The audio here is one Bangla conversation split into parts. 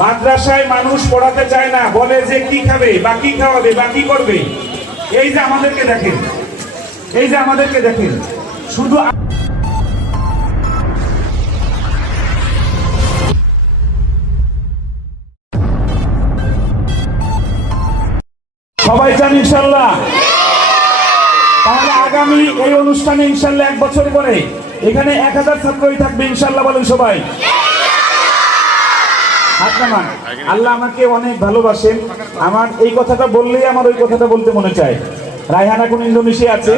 মাদ্রাসায় মানুষ পড়াতে চায় না, বলে যে কি খাবে বা কি খাওয়াবে বা কি করবে। এই যে আমাদেরকে দেখেন, এই যে আমাদেরকে দেখেন, শুধু সবাই চান ইনশাল্লাহ। তাহলে আগামী এই অনুষ্ঠানে ইনশাল্লাহ 1 বছর পরে এখানে 1000 ছাত্রই থাকবে ইনশাল্লাহ, বলেন সবাই। আল্লাহ আমাকে অনেক ভালোবাসেন। আমার এই কথাটা বললেই আমার ওই কথাটা বলতে মনে চায়। রায়হানা কোন ইন্দোনেশিয়া আছে,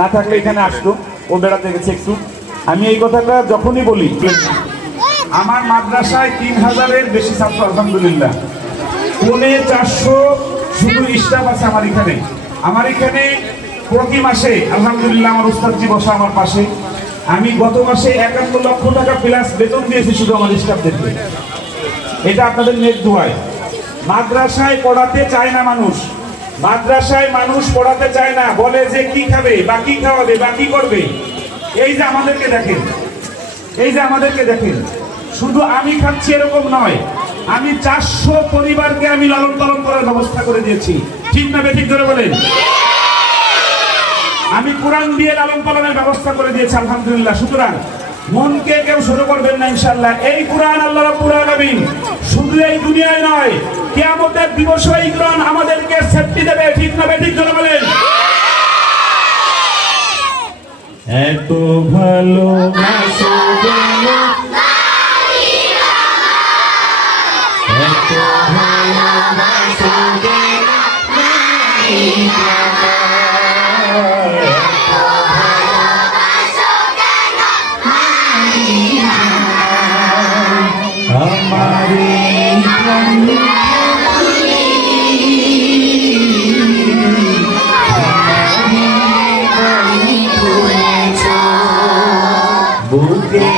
না থাকলে এখানে আসতো, ও বেড়াতে গেছে একটু। আমি এই কথাটা যখনই বলি, আমার মাদ্রাসায় 3000-এর বেশি ছাত্র আলহামদুলিল্লাহ, 450 শুধু স্টাফ আছে আমার এখানে প্রতি মাসে আলহামদুলিল্লাহ আমার উস্তাদজি বসা আমার পাশে। আমি গত মাসে 51 লক্ষ টাকা প্লাস বেতন দিয়েছি শুধু আমার স্টাফদেরকে। এটা আপনাদের নেট দোয়ায়। মাদ্রাসায় পড়াতে চায় না মানুষ, মাদ্রাসায় মানুষ পড়াতে চায় না, বলে যে কি খাবে বা কি খাওয়াবে বা কি করবে। এই যে আমাদেরকে দেখেন, এই যে আমাদেরকে দেখেন, শুধু আমি খাচ্ছি এরকম নয়, আমি 400 পরিবারকে আমি লালন পালন করার ব্যবস্থা করে দিয়েছি। ঠিক না বেঠিক ধরে বলেন? আমি কোরআন দিয়ে লালন পালনের ব্যবস্থা করে দিয়েছি আলহামদুলিল্লাহ। সুতরাং মনকে কেউ শুরু করবেন না ইনশাআল্লাহ। এই কোরআন আল্লাহ রাব্বুল আলামিন শুধু এই দুনিয়ায় নয়, কিয়ামতের দিবসে এই কোরআন আমাদেরকে সেফটি দেবে। ঠিক না বেঠিক ধরে বলেন? এত ভালোবাসো কেন, এত ভালোবাসো কেন, বুকে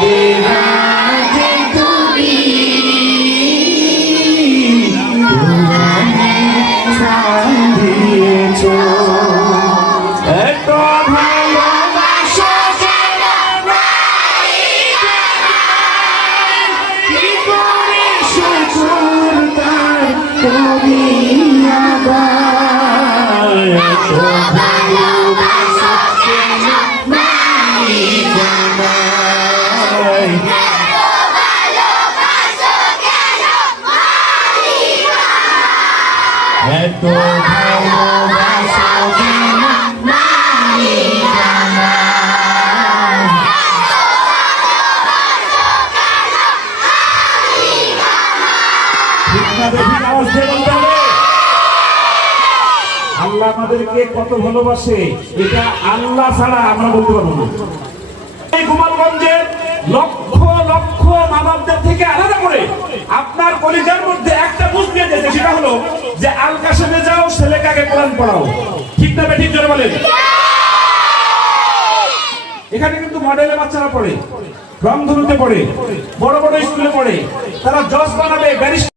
বিরাজে তুমি, তুমি সাথিয়েছো। এত ভালোবাসো কেন কি করে শুকর তার করি আবার। এত ভালোবাসো কেন এত ভালোবাসা কেন মালিকানা। আল্লাহ আমাদেরকে কত ভালোবাসে এটা আল্লাহ ছাড়া আমরা বলতে পারবো না। এই গোপালগঞ্জের লক্ষ লক্ষ মা বাপদের থেকে আলাদা করে আপনার কলিজার মধ্যে একটা বুঝ দিয়ে যেতে, সেটা হলো যে আল কাশেমে যাও, ছেলেকে আগে কোরআন পড়াও। ঠিক না বেঠিক জোরে বলেন? এখানে কিন্তু মডেলে বাচ্চারা পড়ে, রংধনুতে পড়ে, বড় বড় স্কুলে পড়ে, তারা জজ বানাবে, ব্যারিস্টার